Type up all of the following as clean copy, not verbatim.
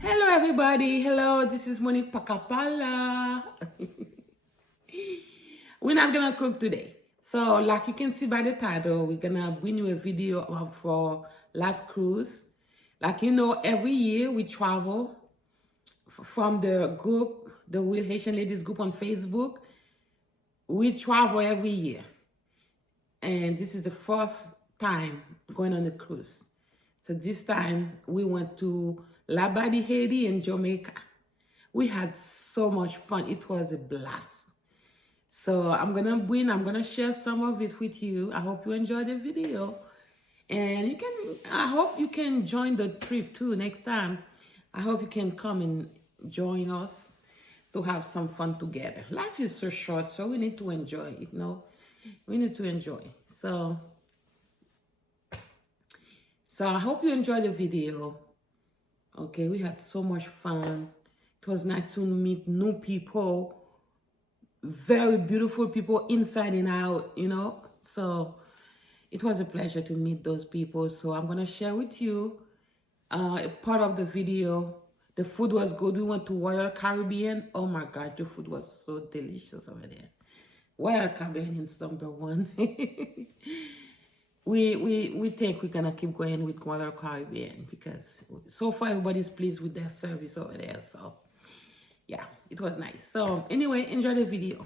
Hello, everybody. Hello, this is Monique Pakapala. We're not gonna cook today. So, like you can see by the title, we're gonna bring you a video of our last cruise. Like you know, every year we travel from the group, the Real Haitian Ladies group on Facebook. We travel every year, and this is the fourth time going on a cruise. So this time we went to Labadie, Haiti, and Jamaica. We had so much fun. It was a blast. So I'm gonna share some of it with you. I hope you enjoy the video. And I hope you can join the trip too next time. I hope you can come and join us to have some fun together. Life is so short, so we need to enjoy it, we need to enjoy. So I hope you enjoyed the video. Okay, we had so much fun. It was nice to meet new people, very beautiful people inside and out, So it was a pleasure to meet those people. So I'm going to share with you a part of the video. The food was good. We went to Royal Caribbean. Oh my God, the food was so delicious over there. Royal Caribbean is number one. We think we're gonna keep going with Royal Caribbean because so far everybody's pleased with their service over there. So yeah, it was nice. So anyway, enjoy the video.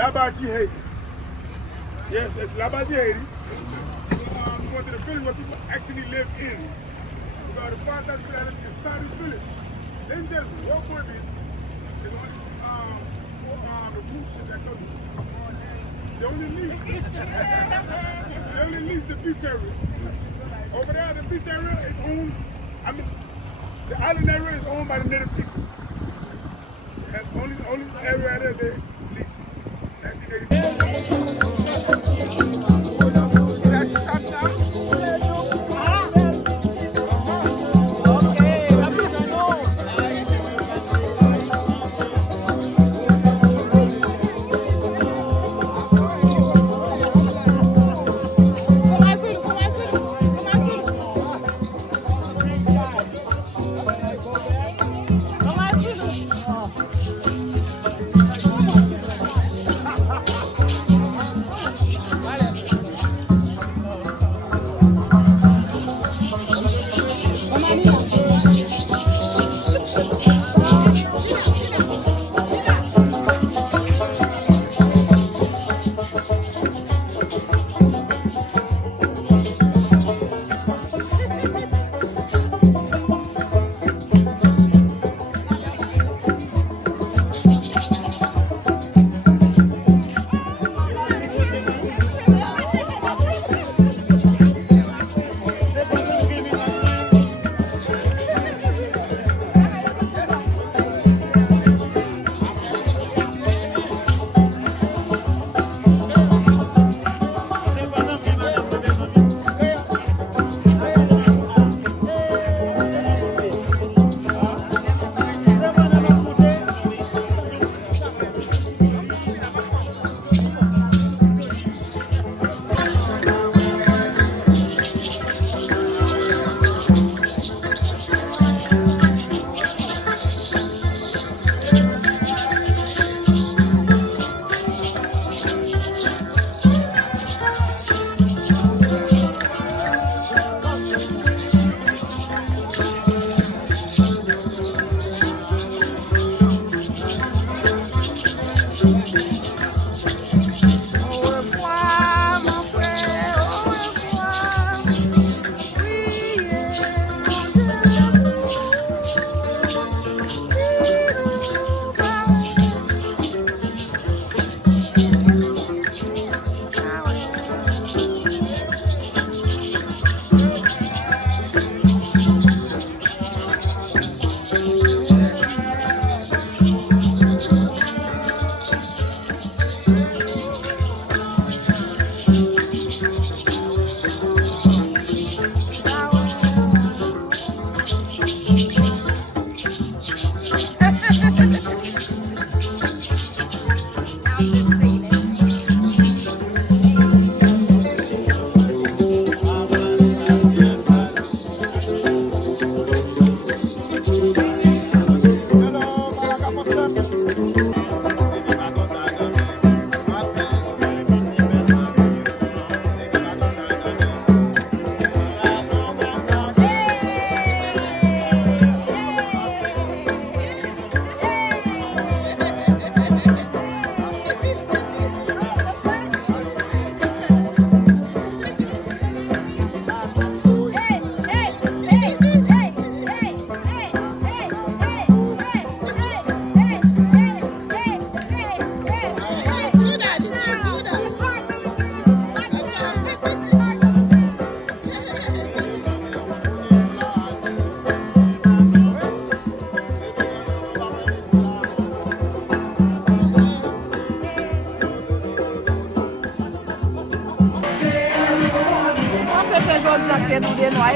Labaji, Haiti. Yes, it's Labaji, Haiti. We went to the village where people actually live in. Because the fact that people are inside this village. Then just walk with me. There's only the cruise ship that comes. They only lease. They only lease the beach area. Over there, the beach area is owned. I mean, the island area is owned by the native people. And only area there they lease. 1984.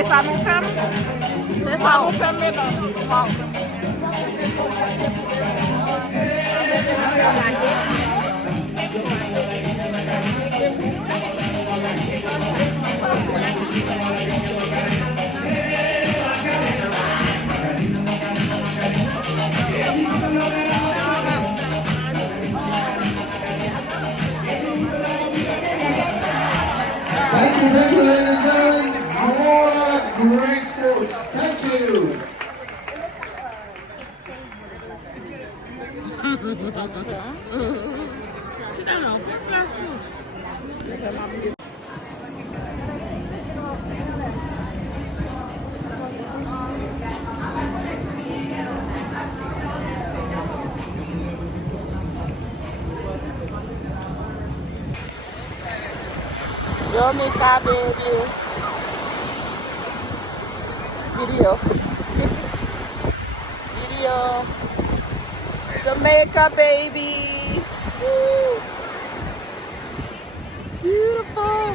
Ça nous ferme. C'est ça, nous ferme maintenant. Thank you, ladies and gentlemen. More great sports. Thank you. Sit down now. Bless you. Jamaica, baby. Video. Video. Jamaica, baby. Woo. Beautiful.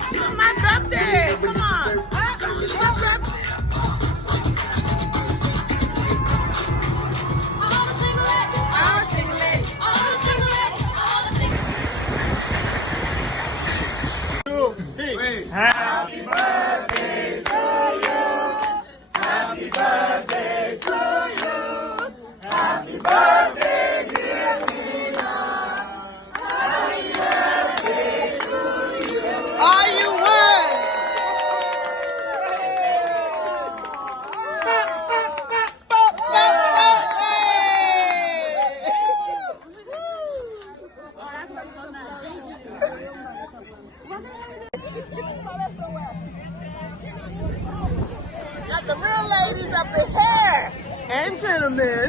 It's my birthday. Come on. Happy birthday to you. Happy birthday to you. Happy birthday, dear Nina. Happy birthday to you. Are you one? Got the real ladies up in here. And gentlemen.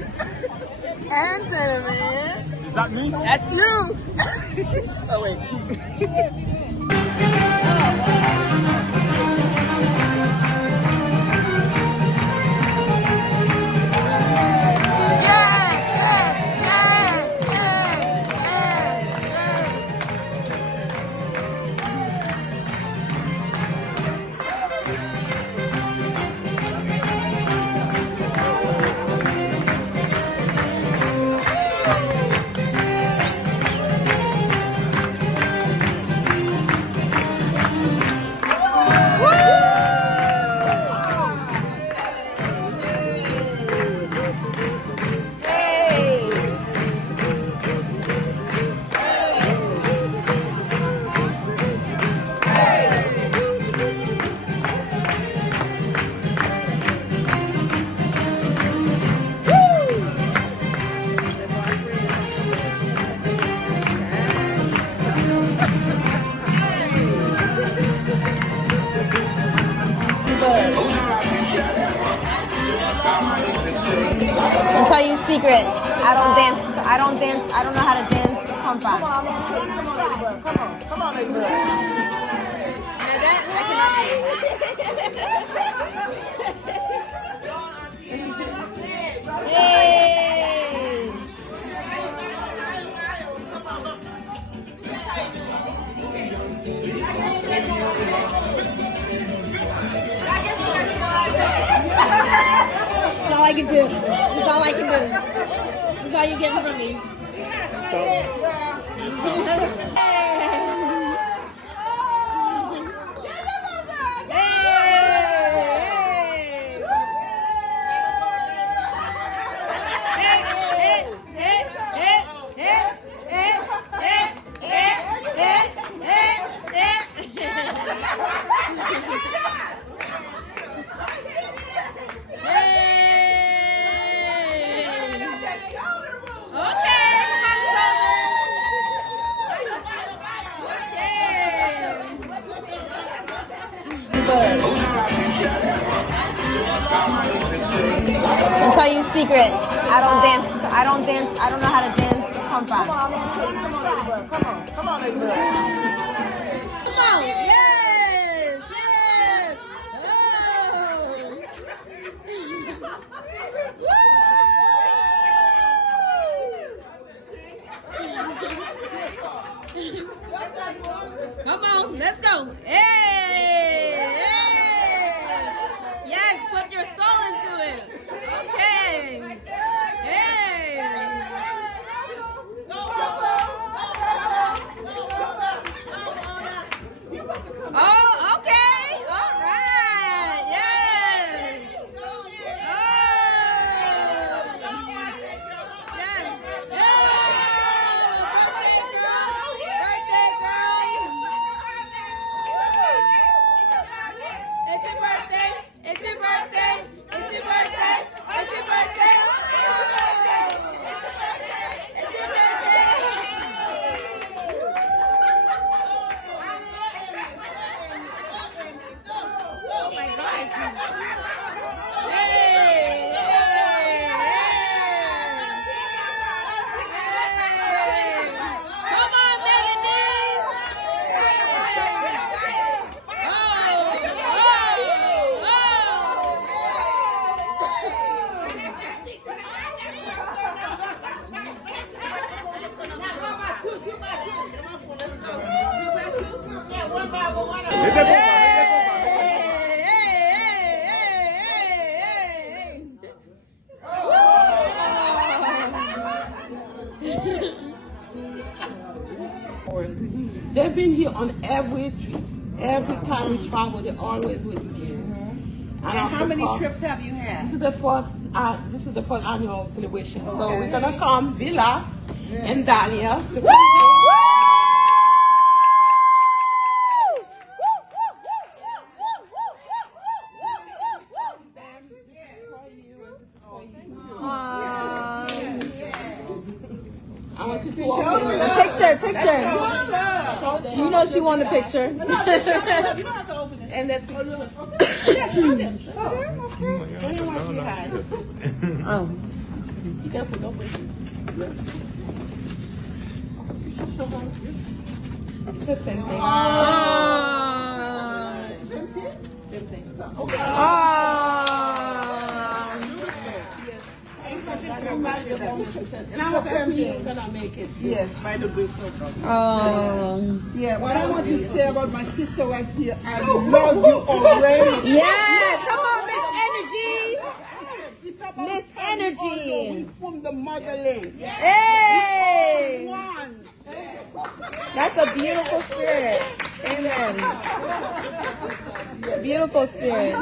And gentlemen. Is that me? That's you. Oh, wait. I'll tell you a secret. I don't dance. I don't dance. I don't know how to dance compa. Come on, baby girl. No, that cannot be. Yay! That's all I can do. That's all I can do. That's all you're getting from me. I'll tell you a secret. I don't dance. I don't dance. I don't know how to dance compa. Come on, baby girl. Come on. Yes. Yes. Oh. Come on. Let's go. Hey. Yes, put your soul into it. Okay. Hey. Oh, okay. All right. Yes. Oh. Yes. Yeah. Birthday girl. They've been here on every trip. Every time we travel, they're always with me. And how many trips have you had? This is the first. This is the first annual celebration. So we're gonna come, Villa and Daniel. I want you to walk Picture. You know she won the picture. You don't have to open it. and then show them. Show them what you had. Oh. Be careful, don't break it. Show them. It's the same thing. Same thing. Okay. And I was gonna make it. Yes, by the grace of God. Oh. Yeah, what I want to say about my sister right here, I love you already. Yes, come on, Miss Energy. It's about Miss time we all know Energy. we from the motherland. Hey. One. That's a beautiful spirit. Amen. Beautiful spirit.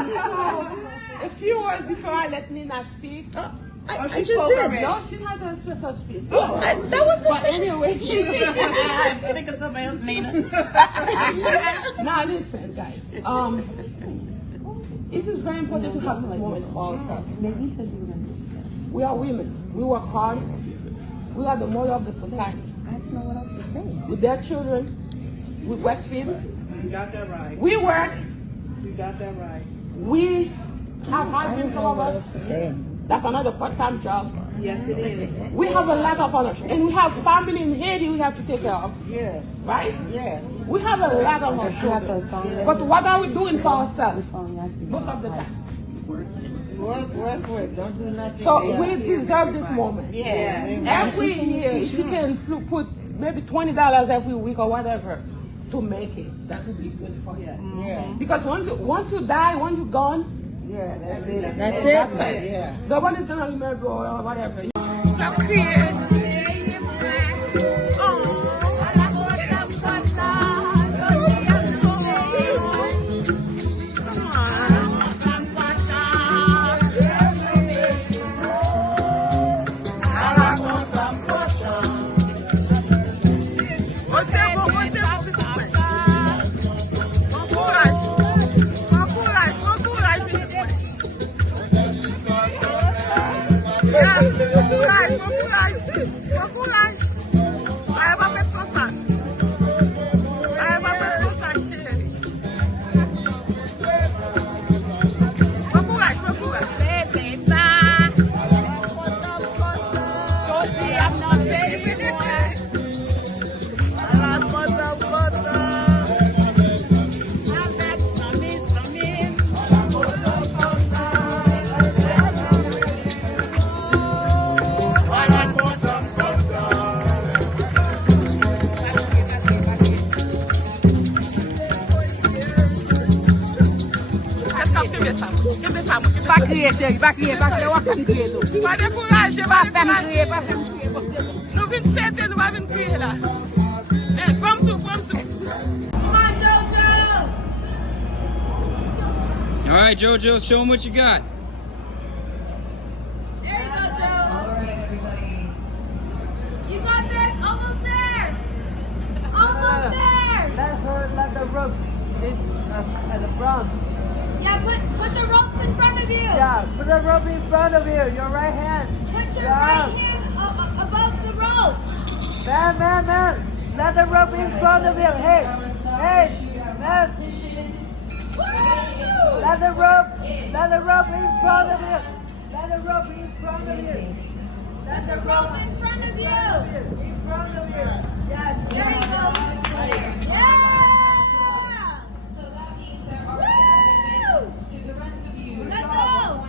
A few words before I let Nina speak. I she just spoke did. already. No, she has a special speech. That was the But anyway, I think it's somebody else, Nina. now listen, guys. This is very important to have this moment for ourselves. We are women. We work hard. We are the mother of the society. I don't know what else to say. With their children, we breastfeed. You got that right. We work. You got that right. We have husbands, some of us. That's another part-time job. Yes, it is. We have a lot of ownership. And we have family in Haiti we have to take care of. Yeah. Right? Yeah. We have a lot of our shoulders. But what are we doing for ourselves? Most of the time. Work. Don't do nothing. So we deserve this moment. Yeah. Every year, if you can put maybe $20 every week or whatever to make it, that would be good for us. Yeah. Because once you die, once you're gone, Yeah, that's it. That's it. Yeah. nobody's gonna remember or whatever. Va crier, wap fèm kriye tou. Va dekouraje, Va fèm kriye, va fèm kriye. Nou vin fete, nou va vin kriye la. Kom tou. Come on, JoJo. All right, JoJo, show them what you got. There you go, Joe. All right, everybody. You got this. Almost there. Almost there. Let the ropes at the front. Yeah, put the ropes in front of you. Yeah, put the rope in front of you. Your right hand. Put your Yeah. right hand above the rope. Man. Let the rope in front of you. Hey, man. Woo! Let the rope in front of you. Let the rope in front of you. Let the rope in front of you. In front of you. Yes. There you go. Yeah! So that means there are advantages to the rest of you. Let go.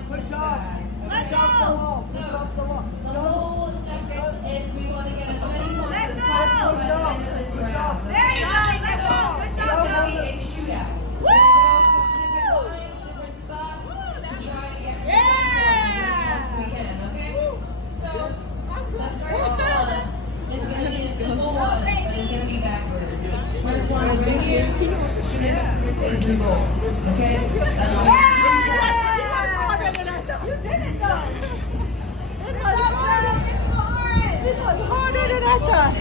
Push off. Let Push off the go. wall. Push off the wall. The whole objective is we want to get as many points Let as go. possible Push at the off. end of this Push off. round. There you go. Let go. Good It's job, going to be Joe. a shootout. Woo! Different lines, different spots to try and get Yeah. as we can, okay? So, the first into the goal. Okay? That's all. You did it though. It was harder than I thought.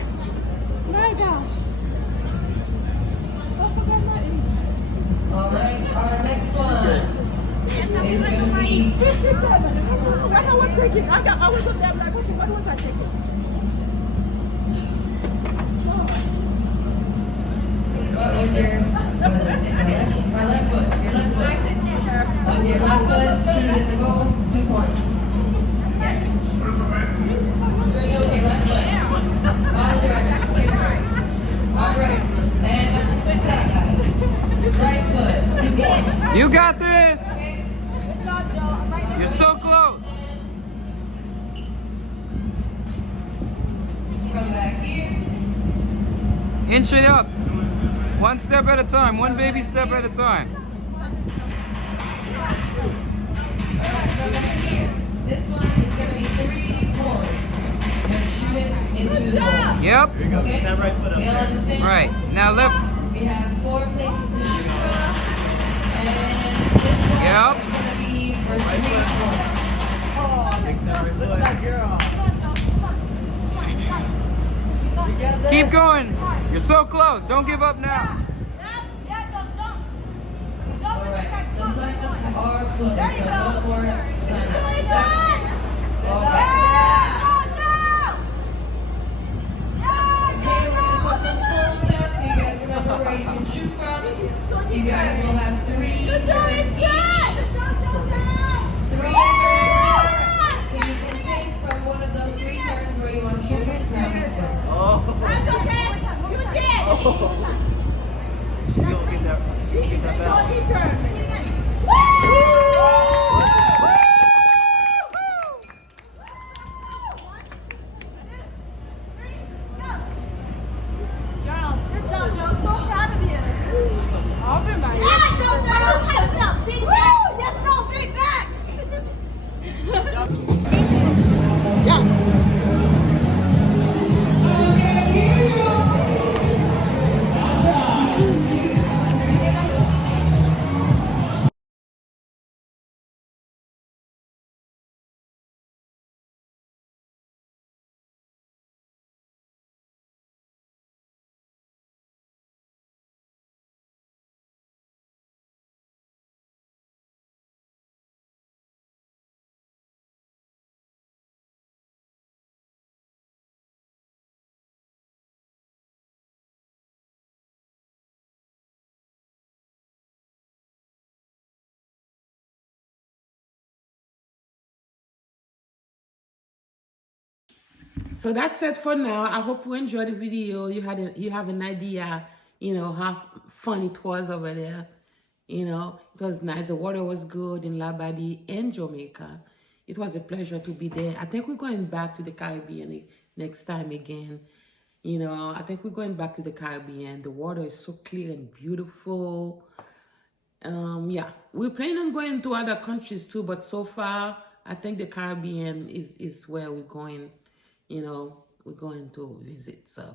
My gosh. All right, our next one Yes, I'm is like going to right. be 57. When I was thinking, I was up there, I'm like, okay, what was I thinking? But with your my left foot, your left foot. With your left foot, shoot it in the goal, 2 points. Yes. Doing okay, left foot. Body direction, skip right. All right, and side. Right foot, 2 points. You got this. Okay. Good job, Joe. I'm right next You're so close. Come back here. Inch it up. One step at a time. One baby step at a time. Alright, come back here. This one is going to be 3 points. You're shooting into the goal. Yep. Okay? You all understand? Right. Now left. We have 4 places to shoot from. And this one Yep. is going to be for 3 points. Keep going. You're so close. Don't give up now. Alright, the sign-ups are closed, There you so go. no more sign-ups. Really Okay? good. Okay. Okay, we're gonna put some phones out so you guys remember where you can shoot from. You guys will have 3 turns each. 3 turns each. So you can pick from one of the 3 turns where you want to shoot from. Grab your points. That's okay. You did. She's gonna get that. She'll get that back. So that's it for now. I hope you enjoyed the video. You have an idea, how fun it was over there. It was nice. The water was good in Labadie and Jamaica. It was a pleasure to be there. I think we're going back to the Caribbean next time again. I think we're going back to the Caribbean. The water is so clear and beautiful. Yeah, we're planning on going to other countries too, but so far, I think the Caribbean is where we're going. We're going to visit. So,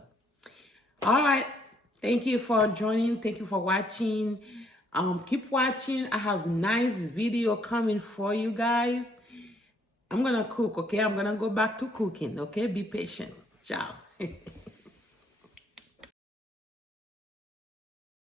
all right. Thank you for joining. Thank you for watching. Keep watching. I have nice video coming for you guys. I'm gonna cook, okay? I'm gonna go back to cooking, okay? Be patient. Ciao.